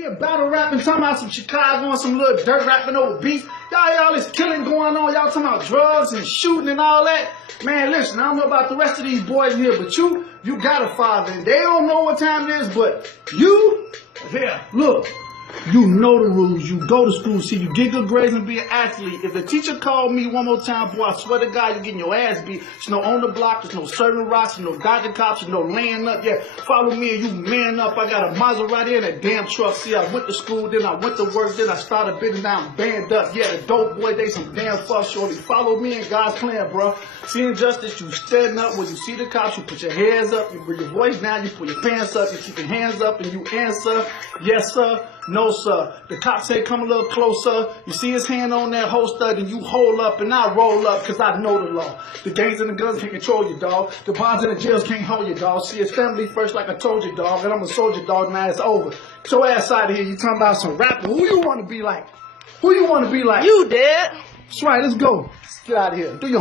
Yeah, battle rapping, talking about some Chicago and some little dirt rapping over beats. Y'all this killing going on. Y'all talking about drugs and shooting and all that. Man, listen, I don't know about the rest of these boys here, but you got a father. And they don't know what time it is, but yeah, look. You know the rules. You go to school, see, you get good grades and be an athlete. If the teacher called me one more time, boy, I swear to God, you're getting your ass beat. There's no on the block, there's no serving rocks, there's no dodging cops, there's no laying up. Yeah, follow me and you man up. I got a Maserati and a damn truck. See, I went to school, then I went to work, then I started bidding down, band up. Yeah, the dope boy, they some damn fuck shorty. Follow me and God's plan, bro. See injustice, you standing up. When you see the cops, you put your hands up, you bring your voice down, you put your pants up, you keep your hands up, and you answer, yes, sir. No, sir. The cop say, come a little closer. You see his hand on that holster, then you hold up and I roll up, cause I know the law. The gangs and the guns can't control you, dog. The bonds and the jails can't hold you, dog. See, it's family first, like I told you, dog. And I'm a soldier, dog. Now it's over. Get your ass out of here. You talking about some rapper. Who you want to be like? Who you want to be like? You did. That's right. Let's go. Let's get out of here. Do your